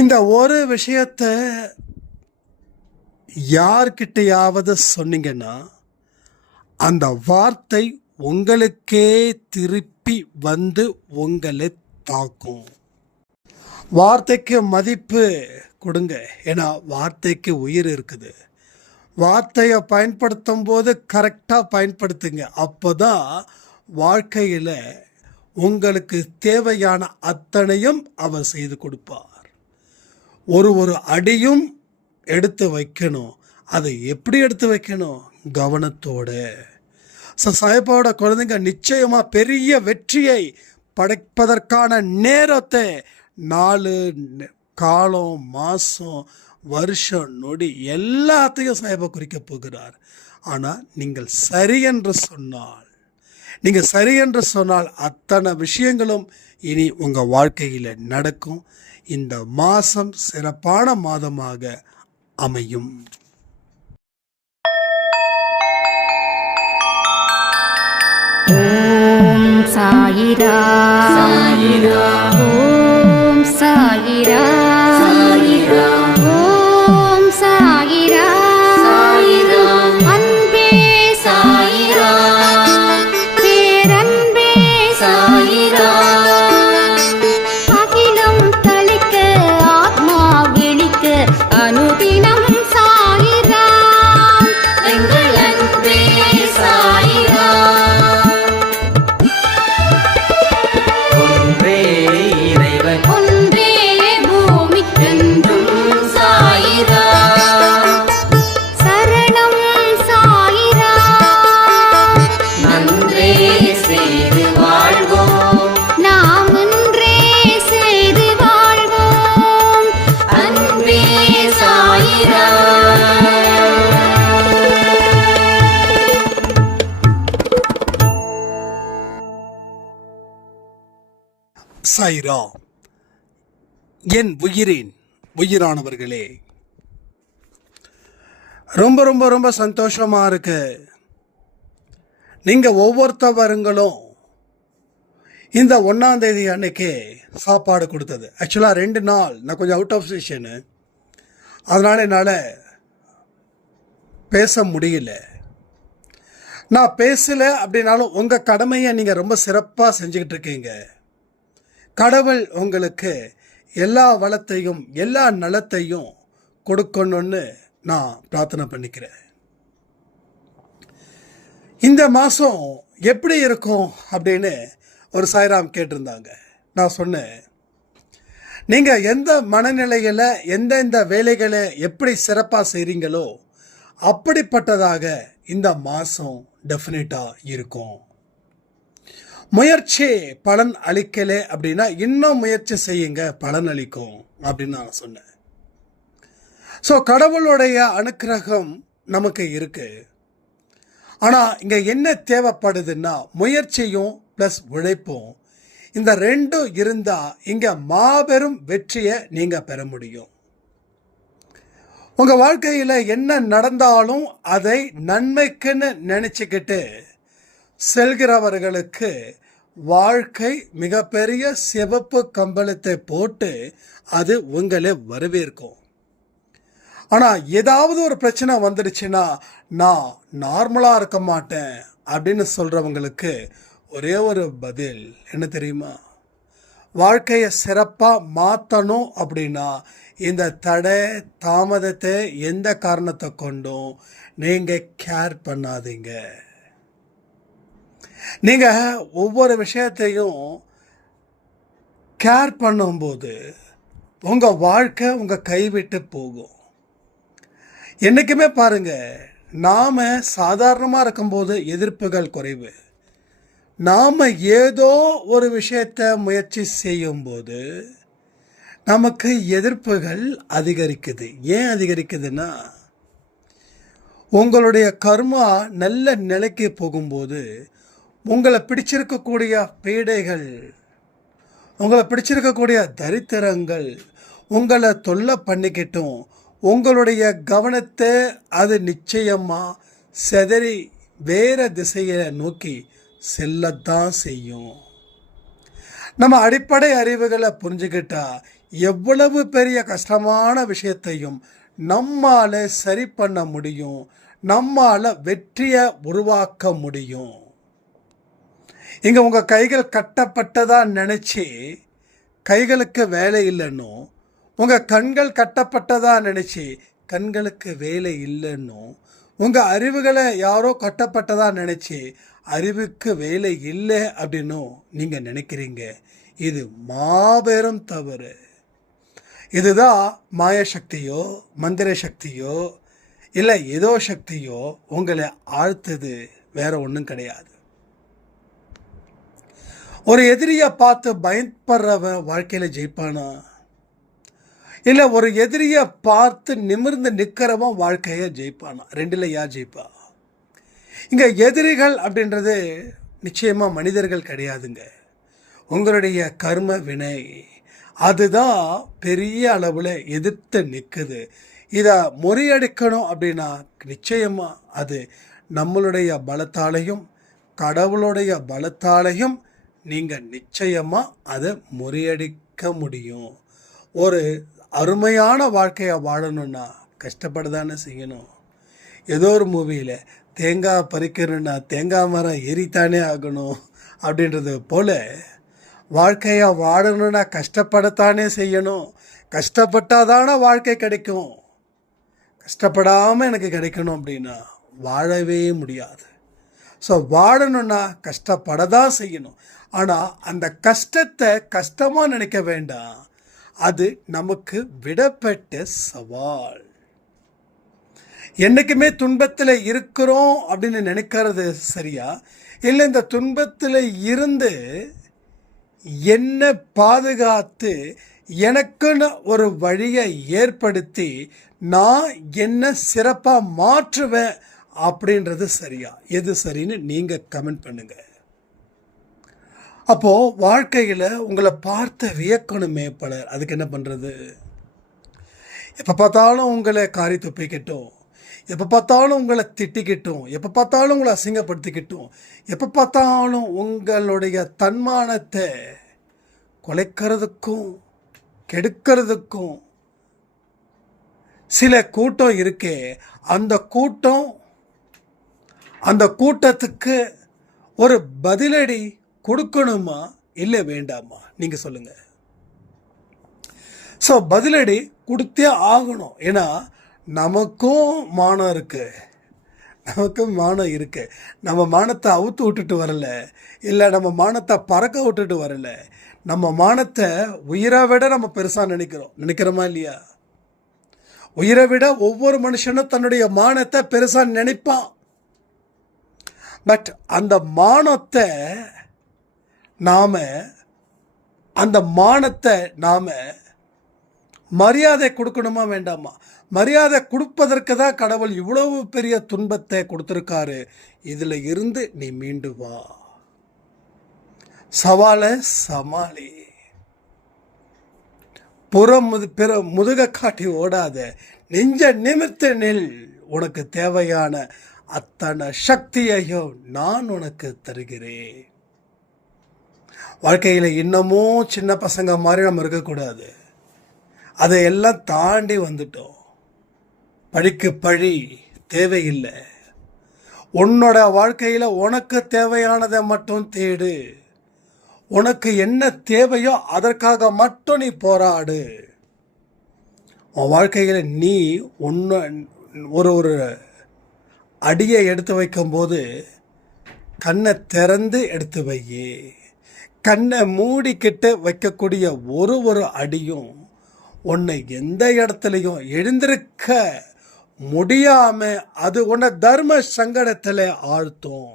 இந்த ஒரு விஷயத்த யார்கிட்டையாவது சொன்னீங்கன்னா அந்த வார்த்தை உங்களுக்கே திருப்பி வந்து உங்களை தாக்கும். வார்த்தைக்கு மதிப்பு கொடுங்க. ஏன்னா வார்த்தைக்கு உயிர் இருக்குது. வார்த்தையை பயன்படுத்தும் போது கரெக்டாக பயன்படுத்துங்க. அப்போ தான் வாழ்க்கையில் உங்களுக்கு தேவையான அத்தனையும் அவர் செய்து கொடுப்பார். ஒரு அடியும் எடுத்து வைக்கணும். அதை எப்படி எடுத்து வைக்கணும்? கவனத்தோடு. சாய்பாவோட குழந்தைங்க நிச்சயமாக பெரிய வெற்றியை படைப்பதற்கான நேரத்தை நாலு காலம், மாதம், வருஷம், நொடி எல்லாத்தையும் சாய்பா குறிக்க போகிறார். ஆனால் நீங்கள் சரி என்று சொன்னால் அத்தனை விஷயங்களும் இனி உங்கள் வாழ்க்கையில் நடக்கும். இந்த மாதம் சிறப்பான மாதமாக அமையும். ஓம் சாயிரா சாயிரா, ஓம் சாயிரா சாயிரா, ஓம் சாயிரா சாயிரா, அன்பே சாயிரா, பேரன்பே சாயிரா, அகிலம் தளிக்க ஆத்மா விழிக்க அனுதினம் சாயிரா, எங்கள் அன்பே சாயிரா. ஒன்றே பூமிக்கென்றும் சாயிரா, சரணம் சாயிரா, நன்றே செய்து வாழ்வோம், நாம் ஒன்றே செய்து வாழ்வோம், அன்பே சாயிரா. சாயிரா. என் உயிரானவர்களே, ரொம்ப ரொம்ப ரொம்ப சந்தோஷமா இருக்கு. நீங்க ஒவ்வொருத்தவருங்களும் இந்த 1ஆம் தேதி அன்னைக்கு சாப்பாடு கொடுத்தது. ஆக்சுவலாக 2 நாள் நான் கொஞ்சம் அவுட் ஆஃப் ஸ்டேஷனு, அதனால என்னால் பேச முடியல. நான் பேசலை அப்படின்னாலும் உங்கள் கடமையை நீங்கள் ரொம்ப சிறப்பாக செஞ்சுக்கிட்டு இருக்கீங்க. கடவுள் உங்களுக்கு எல்லா வளத்தையும் எல்லா நலத்தையும் கொடுக்கணும்னு நான் பிரார்த்தனை பண்ணிக்கிறேன். இந்த மாதம் எப்படி இருக்கும் அப்படின்னு ஒரு சாய்ராம் கேட்டிருந்தாங்க. நான் சொன்னேன், நீங்கள் எந்த மனநிலையில் எந்தெந்த வேலைகளை எப்படி சிறப்பாக செய்கிறீங்களோ அப்படிப்பட்டதாக இந்த மாதம் டெஃபினட்டாக இருக்கும். முயற்சி பலன் அளிக்கலை அப்படின்னா இன்னும் முயற்சி செய்யுங்க, பலன் அளிக்கும் அப்படின்னு நான் சொன்னேன். ஸோ கடவுளுடைய அனுக்கிரகம் நமக்கு இருக்கு. ஆனால் இங்கே என்ன தேவைப்படுதுன்னா முயற்சியும் ப்ளஸ் உழைப்பும், இந்த 2 இருந்தால் இங்கே மாபெரும் வெற்றியை நீங்கள் பெற முடியும். உங்கள் வாழ்க்கையில் என்ன நடந்தாலும் அதை நன்மைக்குன்னு நினச்சிக்கிட்டு செல்கிறவர்களுக்கு வாழ்க்கை மிகப்பெரிய சிவப்பு கம்பளத்தை போட்டு அது உங்களை வரவேற்கும். ஆனால் ஏதாவது ஒரு பிரச்சனை வந்துடுச்சுன்னா நான் நார்மலாக இருக்க மாட்டேன் அப்படின்னு சொல்கிறவங்களுக்கு ஒரே ஒரு பதில் என்ன தெரியுமா? வாழ்க்கையை சிறப்பாக மாற்றணும் அப்படின்னா இந்த தடை தாமதத்தை எந்த காரணத்தை கொண்டும் நீங்கள் கேர் பண்ணாதீங்க. நீங்கள் ஒவ்வொரு விஷயத்தையும் கேர் பண்ணும்போது உங்கள் வாழ்க்கை உங்கள் கைவிட்டு போகும். என்றைக்குமே பாருங்கள், நாம் சாதாரணமாக இருக்கும்போது எதிர்ப்புகள் குறைவு. நாம் ஏதோ ஒரு விஷயத்தை முயற்சி செய்யும்போது நமக்கு எதிர்ப்புகள் அதிகரிக்குது. ஏன் அதிகரிக்குதுன்னா, உங்களுடைய கர்மா நல்ல நிலைக்கு போகும்போது உங்களை பிடிச்சிருக்கக்கூடிய பீடைகள், உங்களை பிடிச்சிருக்கக்கூடிய தரித்திரங்கள் உங்களை தொல்லை பண்ணிக்கிட்டும் உங்களுடைய கவனத்தை அது நிச்சயமாக செதறி வேறு திசையை நோக்கி செல்லத்தான் செய்யும். நம்ம அடிப்படை அறிவுகளை புரிஞ்சுக்கிட்டா எவ்வளவு பெரிய கஷ்டமான விஷயத்தையும் நம்மால சரி பண்ண முடியும், நம்மால வெற்றியை உருவாக்க முடியும். இங்க உங்க கைகள் கட்டப்பட்டதா நினைச்சு கைகளுக்கு வேலை இல்லைன்னும், உங்க கண்கள் கட்டப்பட்டதா நினைச்சு கண்களுக்கு வேலை இல்லைன்னும், உங்க அறிவுகளை யாரோ கட்டப்பட்டதா நினைச்சு அறிவுக்கு வேலை இல்லை அப்படின்னும் நீங்க நினைக்கிறீங்க. இது மாபெரும் தவறு. இதுதான் மாய சக்தியோ மந்திர சக்தியோ இல்லை ஏதோ சக்தியோ உங்களை ஆழ்த்துது, வேற ஒன்றும் கிடையாது. ஒரு எதிரியை பார்த்து பயப்படுறவன் வாழ்க்கையில் ஜெயிப்பானா? இல்லை ஒரு எதிரியை பார்த்து நிமிர்ந்து நிற்கிறவன் வாழ்க்கையை ஜெயிப்பானா? ரெண்டில் யார் ஜெயிப்பா? இங்கே எதிரிகள் அப்படின்றது நிச்சயமாக மனிதர்கள் கிடையாதுங்க. உங்களுடைய கர்ம வினை அதுதான் பெரிய அளவில் எதிர்த்து நிற்குது. இதை முறியடிக்கணும் அப்படின்னா நிச்சயமாக அது நம்மளுடைய பலத்தாலையும் கடவுளுடைய பலத்தாலையும் நீங்கள் நிச்சயமாக அதை முறியடிக்க முடியும். ஒரு அருமையான வாழ்க்கையை வாழணும்னா கஷ்டப்பட தானே செய்யணும். ஏதோ ஒரு மூவியில் தேங்காய் பறிக்கணும்னா தேங்காய் மரம் ஏறித்தானே ஆகணும் அப்படின்றது போல் வாழ்க்கையை வாழணும்னா கஷ்டப்படத்தானே செய்யணும். கஷ்டப்பட்டாதான வாழ்க்கை கிடைக்கும். கஷ்டப்படாமல் எனக்கு கிடைக்கணும் அப்படின்னா வாழவே முடியாது. ஸோ வாழணும்னா கஷ்டப்பட தான் செய்யணும். ஆனால் அந்த கஷ்டத்தை கஷ்டமாக நினைக்க வேண்டாம், அது நமக்கு விடப்பட்ட சவால். என்றைக்குமே துன்பத்தில் இருக்கிறோம் அப்படின்னு நினைக்கிறது சரியா? இல்லை இந்த துன்பத்தில் இருந்து என்ன பாதுகாத்து எனக்குன்னு ஒரு வழியை ஏற்படுத்தி நான் என்ன சிறப்பாக மாற்றுவேன் அப்படின்றது சரியா? எது சரின்னு நீங்கள் கமெண்ட் பண்ணுங்க. அப்போது வாழ்க்கையில் உங்களை பார்த்து வியக்கணுமே பலர். அதுக்கு என்ன பண்ணுறது? எப்போ பார்த்தாலும் உங்களை காரி துப்பிக்கிட்டோம், எப்போ பார்த்தாலும் உங்களை திட்டிக்கிட்டோம், எப்போ பார்த்தாலும் உங்களை அசிங்கப்படுத்திக்கிட்டோம், எப்போ பார்த்தாலும் உங்களுடைய தன்மானத்தை குலைக்கிறதுக்கும் கெடுக்கிறதுக்கும் சில கூட்டம் இருக்கே. அந்த கூட்டத்துக்கு ஒரு பதிலடி கொடுக்கணுமா இல்லை வேண்டாமா? நீங்கள் சொல்லுங்கள். ஸோ பதிலடி கொடுத்தே ஆகணும். ஏன்னா நமக்கும் மானம் இருக்கு. நம்ம மானத்தை அவுத்து விட்டுட்டு வரல, இல்லை நம்ம மானத்தை பறக்க விட்டுட்டு வரல. நம்ம மானத்தை உயிரை விட நம்ம பெருசாக நினைக்கிறோமா இல்லையா? உயிரை விட ஒவ்வொரு மனுஷனும் தன்னுடைய மானத்தை பெருசாக நினைப்பான். பட் அந்த மானத்தை நாம மரியாதை கொடுக்கணுமா வேண்டாமா? மரியாதை கொடுப்பதற்கு தான் கடவுள் இவ்வளவு பெரிய துன்பத்தை கொடுத்துருக்காரு. இதில் இருந்து நீ மீண்டு வா, சவாலை சமாளி, முதுக காட்டி ஓடாத, நெஞ்ச நிமிர்த்து நில். உனக்கு தேவையான அத்தனை சக்தியையும் நான் உனக்கு தருகிறேன். வாழ்க்கையில் இன்னமும் சின்ன பசங்க மாதிரி நம்ம இருக்கக்கூடாது. அதையெல்லாம் தாண்டி வந்துட்டோம். பழிக்கு பழி தேவையில்லை. உன்னோட வாழ்க்கையில் உனக்கு தேவையானதை மட்டும் தேடு. உனக்கு என்ன தேவையோ அதற்காக மட்டும் நீ போராடு. உன் வாழ்க்கையில் நீ ஒரு அடியை எடுத்து வைக்கும்போது கண்ணை திறந்து எடுத்து வையே. கண்ணை மூடிக்கிட்டு வைக்கக்கூடிய ஒரு அடியும் உன்னை எந்த இடத்துலையும் எழுந்திருக்க முடியாமல் அது உன்னை தர்ம சங்கடத்தில் ஆழ்த்தும்.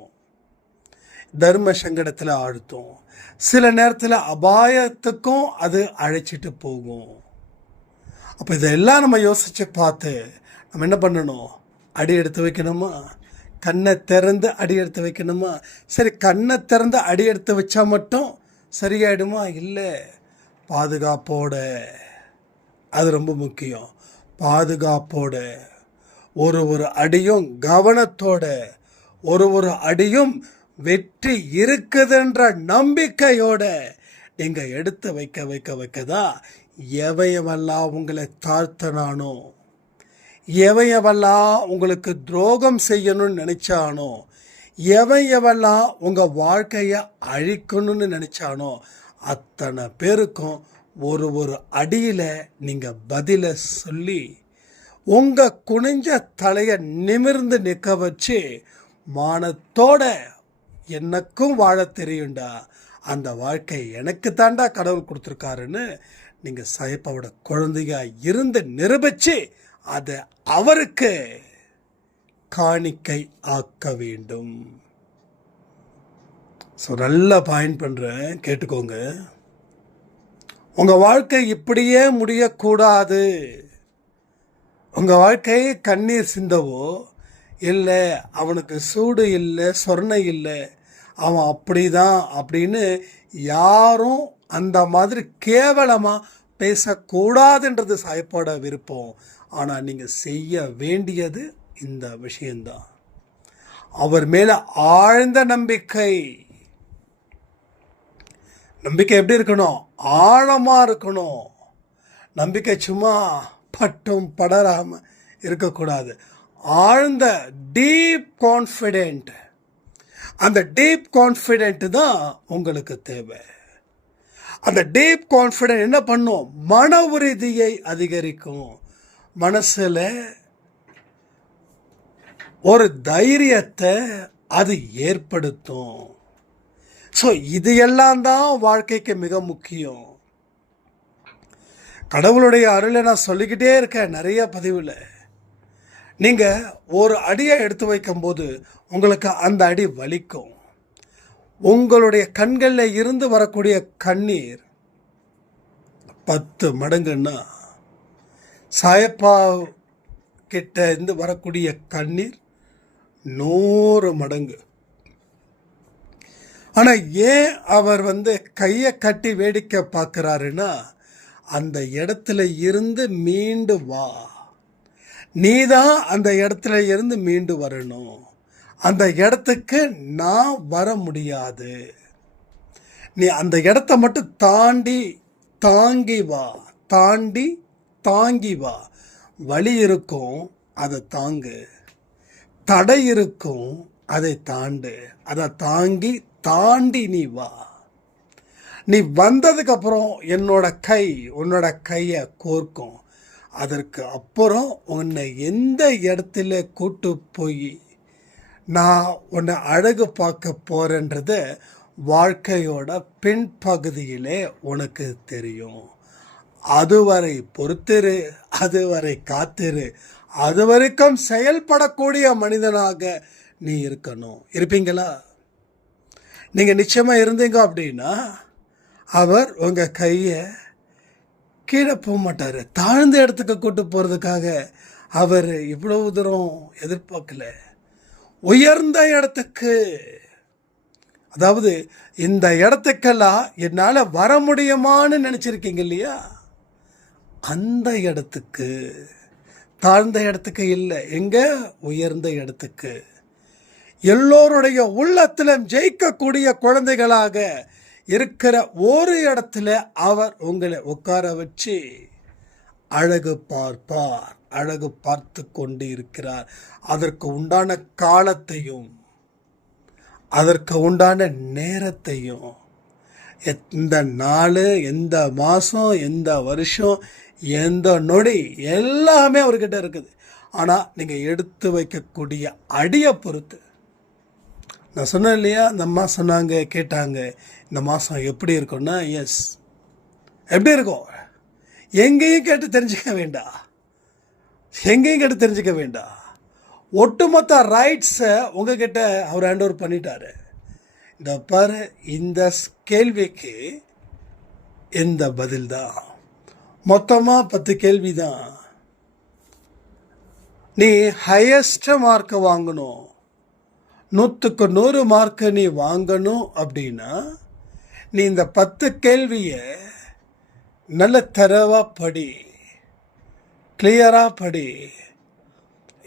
சில நேரத்தில் அபாயத்துக்கும் அது அழைச்சிட்டு போகும். அப்போ இதெல்லாம் நம்ம யோசித்து பார்த்து நம்ம என்ன பண்ணணும்? அடி எடுத்து வைக்கணுமா? கண்ணை திறந்து அடி எடுத்து வைக்கணுமா? சரி, கண்ணை திறந்து அடி எடுத்து வச்சா மட்டும் சரியாயிடுமா? இல்லை, பாதுகாப்போட, அது ரொம்ப முக்கியம். பாதுகாப்போட ஒரு அடியும் கவனத்தோட ஒரு அடியும் வெற்றி இருக்குதுன்ற நம்பிக்கையோட நீங்கள் எடுத்து வைக்க தான் எவையவெல்லாம் உங்களை தாழ்த்தனானோ, எவையவெல்லாம் உங்களுக்கு துரோகம் செய்யணும்னு நினைச்சானோ, எவையவெல்லாம் உங்கள் வாழ்க்கையை அழிக்கணும்னு நினைச்சானோ, அத்தனை பேருக்கும் ஒரு அடியில் நீங்கள் பதிலை சொல்லி உங்கள் குனிஞ்ச தலையை நிமிர்ந்து நிற்க வச்சு மானத்தோட எனக்கும் வாழ தெரியும்டா, அந்த வாழ்க்கை எனக்கு தாண்டா கடவுள் கொடுத்துருக்காருன்னு நீங்கள் சாயப்பாவோட குழந்தையா இருந்து நிரூபித்து அதை அவருக்கு காணிக்கை ஆக்க வேண்டும். ஸோ நல்லா பாயிண்ட் பண்ணுறேன், கேட்டுக்கோங்க. உங்கள் வாழ்க்கை இப்படியே முடியக்கூடாது. உங்கள் வாழ்க்கை கண்ணீர் சிந்தவோ இல்லை, அவனுக்கு சூடு இல்லை, சொர்ணை இல்லை, அவன் அப்படிதான் அப்படின்னு யாரும் அந்த மாதிரி கேவலமாக பேசக்கூடாதுன்றது சாயப்பாட விருப்பம். ஆனால் நீங்கள் செய்ய வேண்டியது இந்த விஷயந்தான். அவர் மேலே ஆழ்ந்த நம்பிக்கை. நம்பிக்கை எப்படி இருக்கணும்? ஆழமாக இருக்கணும். நம்பிக்கை சும்மா பட்டும் படராமல் இருக்கக்கூடாது. ஆழ்ந்த டீப் கான்ஃபிடென்ட். அந்த டீப் கான்ஃபிடென்ட் தான் உங்களுக்கு தேவை. அந்த டீப் கான்ஃபிடென்ட் என்ன பண்ணும்? மன உறுதியை அதிகரிக்கும். மனசில் ஒரு தைரியத்தை அது ஏற்படுத்தும். ஸோ இது எல்லாம் தான் வாழ்க்கைக்கு மிக முக்கியம். கடவுளுடைய அருளை நான் சொல்லிக்கிட்டே இருக்கேன் நிறைய பதிவில். நீங்கள் ஒரு அடியை எடுத்து வைக்கும்போது உங்களுக்கு அந்த அடி வலிக்கும். உங்களுடைய கண்களில் இருந்து வரக்கூடிய கண்ணீர் 10 மடங்குன்னா சாயப்பா கிட்ட இருந்து வரக்கூடிய கண்ணீர் 100 மடங்கு. ஆனால் ஏன் அவர் கையை கட்டி வேடிக்கை பார்க்குறாருன்னா, அந்த இடத்துல இருந்து மீண்டு வா. நீ தான் அந்த இடத்துல இருந்து மீண்டு வரணும். அந்த இடத்துக்கு நான் வர முடியாது. நீ அந்த இடத்த மட்டும் தாங்கி வா. தாங்கி வா. வலி இருக்கும், அதை தாங்கு. தடை இருக்கும், அதை தாண்டு. அதை தாண்டி நீ வா. நீ வந்ததுக்கப்புறம் உன்னோட கையை கோர்க்கும். அதற்கு அப்புறம் உன்னை எந்த இடத்துல கூட்டு போய் நான் உன்னை அழகு பார்க்க போகிறேன்றத வாழ்க்கையோட பின்பகுதியிலே உனக்கு தெரியும். அதுவரை பொறுத்திரு, அதுவரை காத்திரு. அது வரைக்கும் செயல்படக்கூடிய மனிதனாக நீ இருக்கணும். இருப்பீங்களா? நீங்கள் நிச்சயமாக இருந்தீங்க அப்படின்னா அவர் உங்கள் கையை கீழே போக மாட்டார். தாழ்ந்த இடத்துக்கு கூட்டு போகிறதுக்காக அவர் இவ்வளவு தூரம் எதிர்பார்க்கல. உயர்ந்த இடத்துக்கு, அதாவது இந்த இடத்துக்கெல்லாம் என்னால் வர முடியுமான்னு நினச்சிருக்கீங்க இல்லையா, அந்த இடத்துக்கு. தாழ்ந்த இடத்துக்கு இல்லை, எங்கே? உயர்ந்த இடத்துக்கு. எல்லோருடைய உள்ளத்திலும் ஜெயிக்கக்கூடிய குழந்தைகளாக இருக்கிற ஒரு இடத்துல அவர் உங்களை உட்கார வச்சு அழகு பார்ப்பார். அழகு பார்த்து கொண்டு இருக்கிறார். அதற்கு உண்டான காலத்தையும் அதற்கு உண்டான நேரத்தையும், எந்த நாள், எந்த மாதம், எந்த வருஷம், எந்த நொடி எல்லாமே அவர்கிட்ட இருக்குது. ஆனால் நீங்கள் எடுத்து வைக்கக்கூடிய அடியை பொறுத்து. நான் சொன்னேன் இல்லையா, இந்த அம்மா சொன்னாங்க, கேட்டாங்க இந்த மாதம் எப்படி இருக்கும்னா, எஸ் எப்படி இருக்கும்? எங்கேயும் கேட்டு தெரிஞ்சுக்க வேண்டாம். ஒட்டுமொத்த ரைட்ஸை உங்ககிட்ட அவர் ஹேண்ட் ஓவர் பண்ணிட்டாரு. இந்த பாரு, இந்த கேள்விக்கு எந்த பதில் தான். மொத்தமாக 10 கேள்வி தான். நீ ஹையஸ்ட் மார்க் வாங்கணும், 100க்கு 100 மார்க்கு நீ வாங்கணும் அப்படின்னா நீ இந்த 10 கேள்வியை நல்ல தரவாக படி, கிளியராக படி.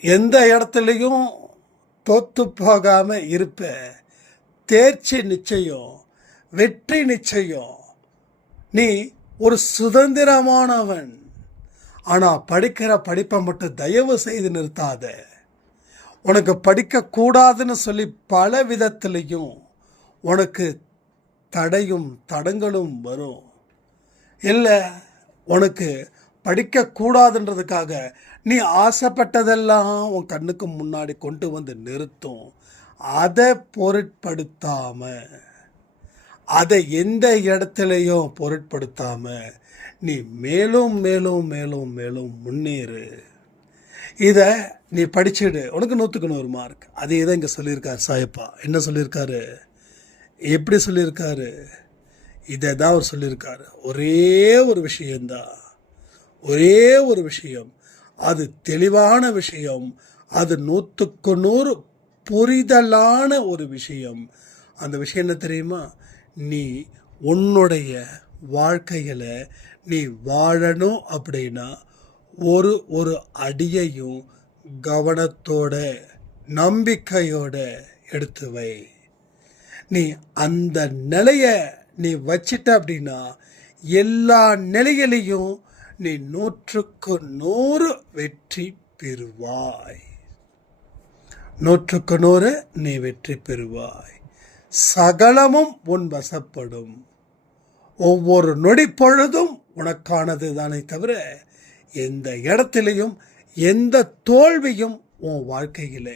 எந்த இடத்துலையும் தோற்று போகாமல் இருப்ப. தேர்ச்சி நிச்சயம், வெற்றி நிச்சயம். நீ ஒரு சுதந்திரமானவன். ஆனால் படிக்கிற படிப்பை மட்டும் தயவு செய்து நிறுத்தாத. உனக்கு படிக்கக்கூடாதுன்னு சொல்லி பல விதத்துலேயும் உனக்கு தடையும் தடங்களும் வரும். இல்லை, உனக்கு படிக்கக்கூடாதுன்றதுக்காக நீ ஆசைப்பட்டதெல்லாம் உன் கண்ணுக்கு முன்னாடி கொண்டு வந்து நிறுத்தும். அதை பொருட்படுத்தாம, அதை எந்த இடத்துலையும் பொருட்படுத்தாம நீ மேலும் மேலும் மேலும் மேலும் முன்னேறு. இதை நீ படிச்சுடு, உனக்கு 100க்கு 100 மார்க். அதே தான் இங்கே சொல்லியிருக்காரு சாயப்பா. என்ன சொல்லியிருக்காரு, எப்படி சொல்லியிருக்காரு? இதை தான் அவர் சொல்லியிருக்காரு. ஒரே ஒரு விஷயந்தான், ஒரே ஒரு விஷயம். அது தெளிவான விஷயம், அது 100க்கு 100 புரிதலான ஒரு விஷயம். அந்த விஷயம் என்ன தெரியுமா? நீ உன்னுடைய வாழ்க்கையில் நீ வாழணும் அப்படின்னா ஒரு ஒரு அடியையும் கவனத்தோட நம்பிக்கையோட எடுத்து வை. நீ அந்த நிலையை நீ வச்சிட்ட அப்படின்னா எல்லா நிலையிலையும் நீ 100க்கு 100 வெற்றி பெறுவாய். 100க்கு 100 நீ வெற்றி பெறுவாய். சகலமும் உன் வசப்படும். ஒவ்வொரு நொடி பொழுதும் உனக்கானது தானே தவிர எந்த இடத்திலையும் எந்த தோல்வியும் உன் வாழ்க்கையில்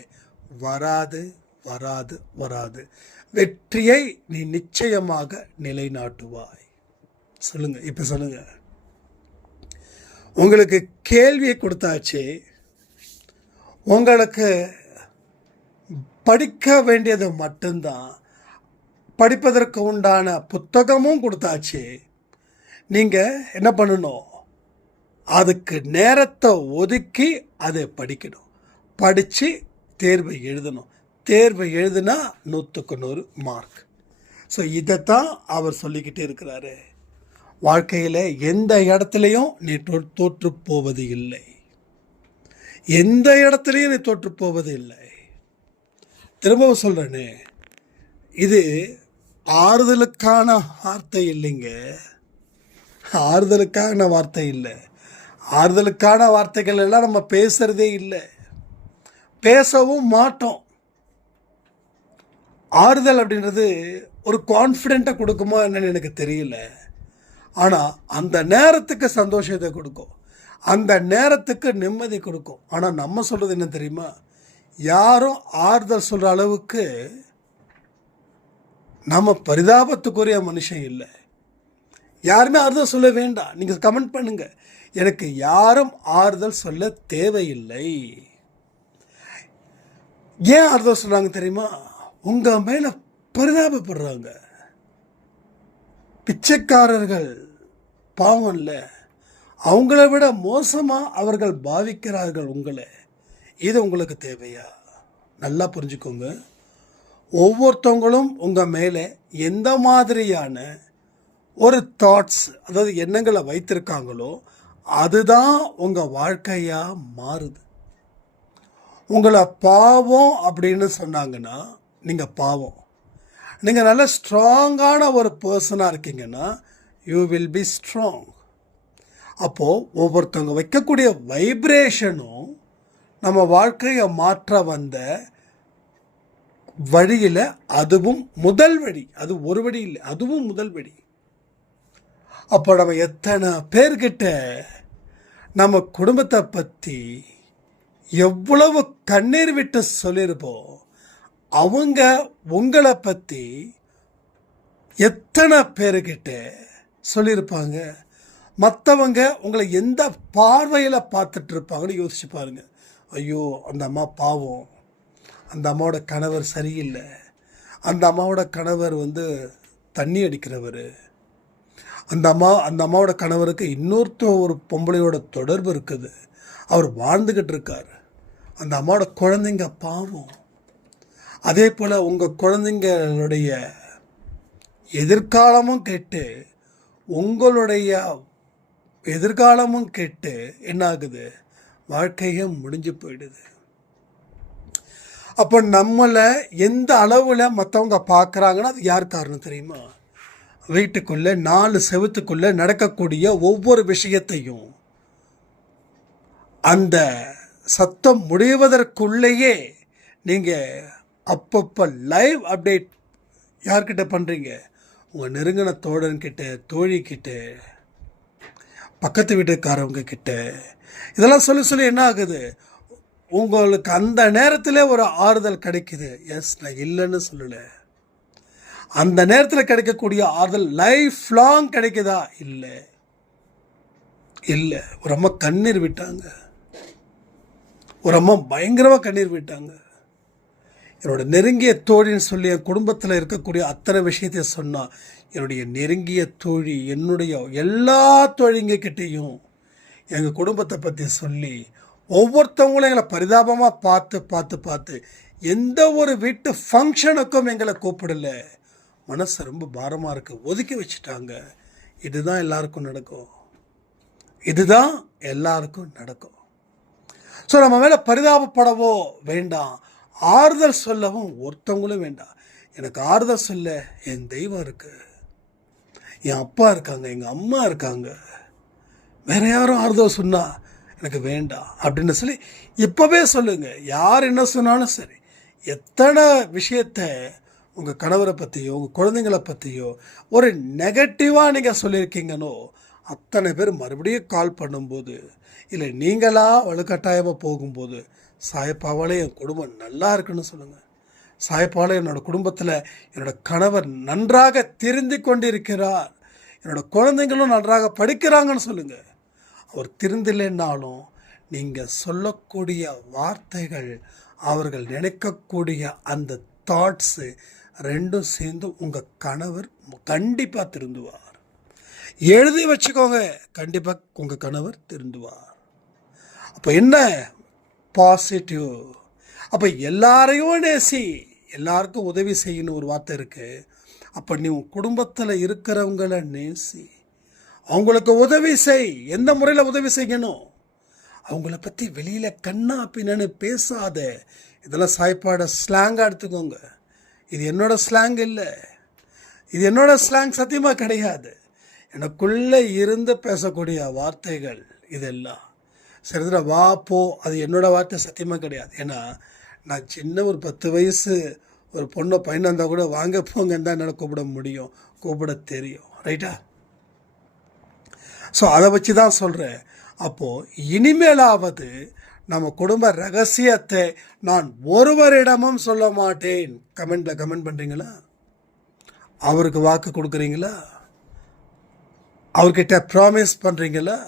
வராது வராது வராது. வெற்றியை நீ நிச்சயமாக நிலைநாட்டுவாய். சொல்லுங்க, இப்போ சொல்லுங்க. உங்களுக்கு கேள்வியை கொடுத்தாச்சு, உங்களுக்கு படிக்க வேண்டியது மட்டும்தான், படிப்பதற்கு உண்டான புத்தகமும் கொடுத்தாச்சு. நீங்கள் என்ன பண்ணணும்? அதுக்கு நேரத்தை ஒதுக்கி அதை படிக்கணும். படித்து தேர்வை எழுதணும். தேர்வை எழுதுனா 100க்கு 100 மார்க். ஸோ இதைத்தான் அவர் சொல்லிக்கிட்டே இருக்கிறாரு. வாழ்க்கையில் எந்த இடத்துலையும் நீ தோற்று போவது இல்லை. எந்த இடத்துலையும் நீ தோற்று போவது இல்லை. திரும்பவும் சொல்கிறேனே, இது ஆறுதலுக்கான வார்த்தை இல்லைங்க. ஆறுதலுக்கான வார்த்தை இல்லை. ஆறுதலுக்கான வார்த்தைகள் எல்லாம் நம்ம பேசுகிறதே இல்லை, பேசவும் மாட்டோம். ஆறுதல் அப்படின்றது ஒரு கான்ஃபிடென்ட்டை கொடுக்குமா என்னன்னு எனக்கு தெரியல. ஆனால் அந்த நேரத்துக்கு சந்தோஷத்தை கொடுக்கும், அந்த நேரத்துக்கு நிம்மதி கொடுக்கும். ஆனால் நம்ம சொல்கிறது என்ன தெரியுமா? யாரும் ஆறுதல் சொல்கிற அளவுக்கு நம்ம பரிதாபத்துக்குரிய மனுஷன் இல்லை. யாருமே ஆறுதல் சொல்ல வேண்டாம். நீங்கள் கமெண்ட் பண்ணுங்க, எனக்கு யாரும் ஆறுதல் சொல்ல தேவையில்லை. ஏன் ஆறுதல் சொல்கிறாங்க தெரியுமா? உங்கள் மேலே பரிதாபப்படுறாங்க. பிச்சைக்காரர்கள் பாவம் இல்லை, அவங்கள விட மோசமாக அவர்கள் பாவிக்கிறார்கள் உங்களை. இது உங்களுக்கு தேவையா? நல்லா புரிஞ்சுக்கோங்க. ஒவ்வொருத்தவங்களும் உங்கள் மேலே எந்த மாதிரியான ஒரு தாட்ஸ், அதாவது எண்ணங்களை வைத்திருக்காங்களோ அதுதான் உங்கள் வாழ்க்கையாக மாறுது. உங்களை பாவம் அப்படின்னு சொன்னாங்கன்னா நீங்கள் பாவம். நீங்கள் நல்ல ஸ்ட்ராங்கான ஒரு பர்சனாக இருக்கீங்கன்னா யூ வில் பி ஸ்ட்ராங். அப்போது ஒவ்வொருத்தவங்க வைக்கக்கூடிய வைப்ரேஷனும் நம்ம வாழ்க்கையை மாற்ற வந்த வழியில் அதுவும் முதல் வழி. அது ஒரு வழி இல்லை, அதுவும் முதல் வழி. அப்போ நம்ம எத்தனை பேர்கிட்ட நம்ம குடும்பத்தை பற்றி எவ்வளவு கண்ணீர் விட்டு சொல்லியிருப்போம். அவங்க உங்களை பற்றி எத்தனை பேர்கிட்ட சொல்லியிருப்பாங்க. மற்றவங்க உங்களை எந்த பார்வையில் பார்த்துட்டு இருப்பாங்கன்னு யோசிச்சு பாருங்க. ஐயோ, அந்த அம்மா பாவம், அந்த அம்மாவோட கணவர் சரியில்லை, அந்த அம்மாவோட கணவர் தண்ணி அடிக்கிறவர், அந்த அம்மாவோட கணவருக்கு ஒரு பொம்பளையோட தொடர்பு இருக்குது, அவர் வாழ்ந்துக்கிட்டு இருக்கார், அந்த அம்மாவோட குழந்தைங்க பாவம். அதே போல் உங்கள் குழந்தைங்களுடைய எதிர்காலமும் கெட்டு உங்களுடைய எதிர்காலமும் கெட்டு என்ன ஆகுது? வாழ்க்கையே முடிஞ்சு போயிடுது. அப்போ நம்மளை எந்த அளவில் மற்றவங்க பார்க்குறாங்கன்னா அது யார் காரணம் தெரியுமா? வீட்டுக்குள்ள 4 செவுத்துக்குள்ள நடக்கக்கூடிய ஒவ்வொரு விஷயத்தையும் அந்த சத்தம் முடிவதற்குள்ளேயே நீங்கள் அப்பப்போ லைவ் அப்டேட் யார்கிட்ட பண்ணுறீங்க? உங்கள் நெருங்கின தோழன்கிட்ட, தோழிக்கிட்ட, பக்கத்து வீட்டுக்காரவங்க கிட்ட. இதெல்லாம் சொல்லி என்ன ஆகுது? உங்களுக்கு அந்த நேரத்தில் ஒரு ஆறுதல் கிடைக்குது. எஸ், நான் இல்லைன்னு சொல்லலை. அந்த நேரத்தில் கிடைக்கக்கூடிய ஆறுதல் லைஃப் லாங் கிடைக்குதா? இல்லை. ஒரு அம்மா கண்ணீர் விட்டாங்க. ஒரு அம்மா பயங்கரமாக கண்ணீர் விட்டாங்க. என்னோட நெருங்கிய தோழின்னு சொல்லி என் குடும்பத்தில் இருக்கக்கூடிய அத்தனை விஷயத்தையும் சொன்னால், என்னுடைய நெருங்கிய தோழி என்னுடைய எல்லா தோழிங்கக்கிட்டேயும் எங்கள் குடும்பத்தை பற்றி சொல்லி ஒவ்வொருத்தவங்களும் எங்களை பரிதாபமாக பார்த்து எந்த ஒரு வீட்டு ஃபங்க்ஷனுக்கும் எங்களை கூப்பிடல. மனசு ரொம்ப பாரமாக இருக்குது, ஒதுக்கி வச்சுட்டாங்க. இதுதான் எல்லாருக்கும் நடக்கும். ஸோ நம்ம மேலே பரிதாபப்படவோ வேண்டாம், ஆறுதல் சொல்லவும் ஒருத்தவங்களும் வேண்டாம். எனக்கு ஆறுதல் சொல்ல என் தெய்வம் இருக்குது, என் அப்பா இருக்காங்க, எங்கள் அம்மா இருக்காங்க. வேற யாரும் ஆறுதல் சொன்னால் எனக்கு வேண்டாம் அப்படின்னு சொல்லி இப்போவே சொல்லுங்கள். யார் என்ன சொன்னாலும் சரி. எத்தனை விஷயத்த உங்கள் கணவரை பற்றியோ உங்கள் குழந்தைங்களை பற்றியோ ஒரு நெகட்டிவாக நீங்கள் சொல்லியிருக்கீங்கன்னோ, அத்தனை பேர் மறுபடியும் கால் பண்ணும்போது, இல்லை நீங்களாக வலுக்கட்டாயமாக போகும்போது, சாயப்பாவாலே என் குடும்பம் நல்லா இருக்குன்னு சொல்லுங்கள். சாயப்பாவாலே என்னோடய குடும்பத்தில் என்னோடய கணவர் நன்றாக திருந்தி கொண்டிருக்கிறார், என்னோடய குழந்தைங்களும் நன்றாக படிக்கிறாங்கன்னு சொல்லுங்கள். அவர் திருந்தில்லைன்னாலும் நீங்கள் சொல்லக்கூடிய வார்த்தைகள், அவர்கள் நினைக்கக்கூடிய அந்த தாட்ஸு ரெண்டும் சேர்ந்து உங்கள் கணவர் கண்டிப்பாக திருந்துவார். எழுதி வச்சுக்கோங்க, கண்டிப்பாக உங்கள் கணவர் திருந்துவார். அப்போ என்ன பாசிட்டிவ்? அப்போ எல்லாரையும் நேசி, எல்லாருக்கும் உதவி செய்யணும் ஒரு வார்த்தை இருக்குது. அப்போ நீ உன் குடும்பத்தில் இருக்கிறவங்கள நேசி, அவங்களுக்கு உதவி செய். எந்த முறையில் உதவி செய்யணும்? அவங்கள பற்றி வெளியில் கண்ணா பின்னு பேசாத. இதெல்லாம் சாய்ப்பாட ஸ்லாங்காக எடுத்துக்கோங்க. இது என்னோட ஸ்லாங் இல்லை, இது என்னோட ஸ்லாங் சத்தியமாக கிடையாது. எனக்குள்ளே இருந்து பேசக்கூடிய வார்த்தைகள் இதெல்லாம். சரிதா, வா போ, அது என்னோடய வார்த்தை சத்தியமாக கிடையாது. ஏன்னா நான் சின்ன ஒரு 10 வயசு ஒரு பொண்ணை பையனாக இருந்தால் கூட வாங்க போங்கன்னு தான் என்னால் கூப்பிட முடியும், கூப்பிட தெரியும். ரைட்டா? ஸோ அதை வச்சு தான் சொல்கிறேன். அப்போது இனிமேலாவது நம்ம குடும்ப ரகசியத்தை நான் ஒருவரிடமும் சொல்ல மாட்டேன். கமெண்ட் பண்ணுறீங்களா? அவருக்கு வாக்கு கொடுக்குறீங்களா? அவர்கிட்ட ப்ராமிஸ் பண்ணுறீங்களா?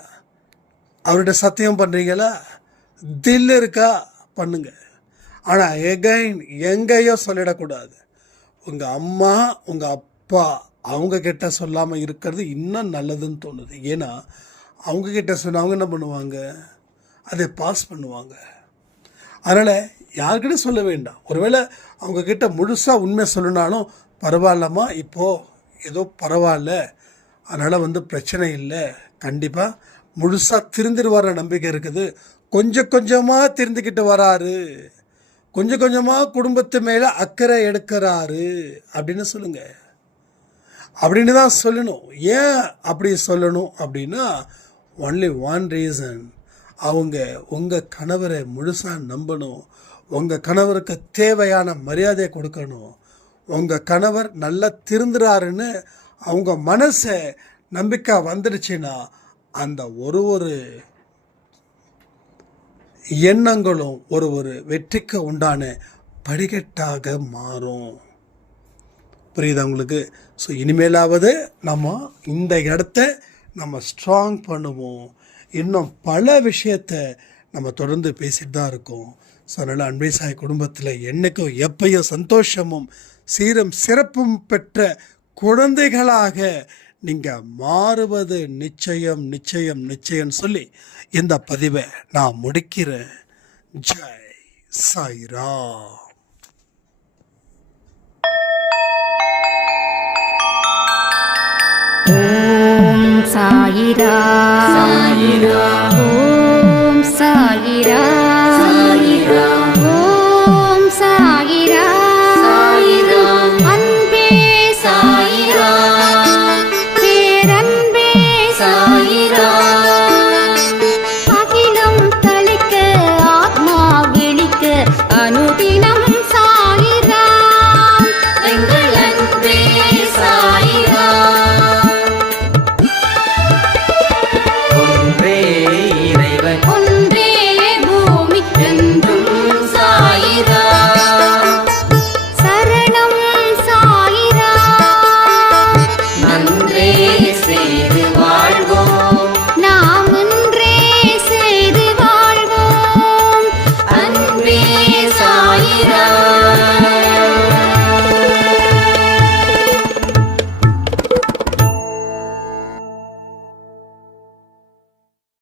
அவர்கிட்ட சத்தியம் பண்ணுறீங்களா? தில் இருக்கா? பண்ணுங்க. ஆனால் எகைன் எங்கேயோ சொல்லிடக்கூடாது. உங்கள் அம்மா உங்கள் அப்பா அவங்கக்கிட்ட சொல்லாமல் இருக்கிறது இன்னும் நல்லதுன்னு தோணுது. ஏன்னா அவங்கக்கிட்ட சொன்ன அவங்க என்ன பண்ணுவாங்க? அதை பாஸ் பண்ணுவாங்க. அதனால் யாருக்கிட்ட சொல்ல வேண்டாம். ஒருவேளை அவங்கக்கிட்ட முழுசாக உண்மை சொல்லனாலும் பரவாயில்லம்மா, இப்போது ஏதோ பரவாயில்ல, அதனால் பிரச்சனை இல்லை, கண்டிப்பாக முழுசாக திருந்திடுவார நம்பிக்கை இருக்குது, கொஞ்சம் கொஞ்சமாக திருந்திக்கிட்டு வராரு, கொஞ்சம் கொஞ்சமாக குடும்பத்து மேலே அக்கறை எடுக்கிறாரு அப்படின்னு சொல்லுங்கள். அப்படின்னு தான் சொல்லணும். ஏன் அப்படி சொல்லணும் அப்படின்னா, ஒன்லி ஒன் ரீசன். அவங்க உங்கள் கணவரை முழுசாக நம்பணும், உங்கள் கணவருக்கு தேவையான மரியாதையை கொடுக்கணும். உங்கள் கணவர் நல்லா திருந்துறாருன்னு அவங்க மனசை நம்பிக்கை வந்துடுச்சுன்னா அந்த ஒரு எண்ணங்களும் ஒரு வெற்றிக்கு உண்டான படிக்கட்டாக மாறும். புரியுதா உங்களுக்கு? ஸோ இனிமேலாவது நம்ம இந்த இடத்த நம்ம ஸ்ட்ராங் பண்ணுவோம். இன்னும் பல விஷயத்தை நம்ம தொடர்ந்து பேசிட்டு தான் இருக்கோம். ஸோ அதனால் அன்பை சாய் குடும்பத்தில் என்றைக்கும் எப்பயும் சந்தோஷமும் சீரும் சிறப்பும் பெற்ற குழந்தைகளாக நீங்கள் மாறுவது நிச்சயம் நிச்சயம் நிச்சயம் சொல்லி இந்த பதிவை நான் முடிக்கிறேன். ஜெய் சாய்ராம். ஓம் சாயிரா, சாயிரா, ஓம் சாயிரா.